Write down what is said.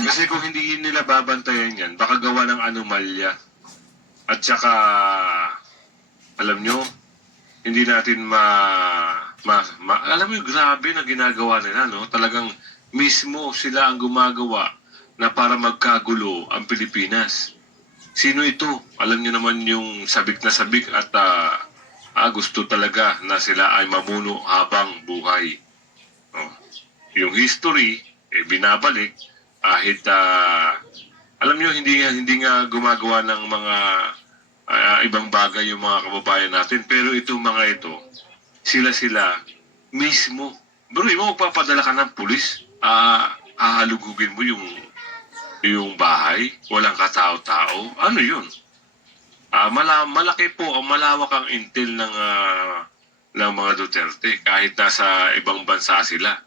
Kasi kung hindi nila babantayan yan, baka gawa ng anomalya. At saka, alam nyo, hindi natin alam mo yung grabe na ginagawa nila, no? Talagang mismo sila ang gumagawa na para magkagulo ang Pilipinas. Sino ito? Alam nyo naman yung sabik na sabik at gusto talaga na sila ay mamuno habang buhay. Oh. Yung history, binabalik kahit alam nyo, hindi nga gumagawa ng mga ibang bagay yung mga kababayan natin. Pero itong mga ito, sila mismo. Bro, mo magpapadala ka ng pulis, hahalugugin mo yung bahay, walang katao-tao. Ano yun? Malaki po, malawak ang intel ng mga Duterte kahit nasa ibang bansa sila.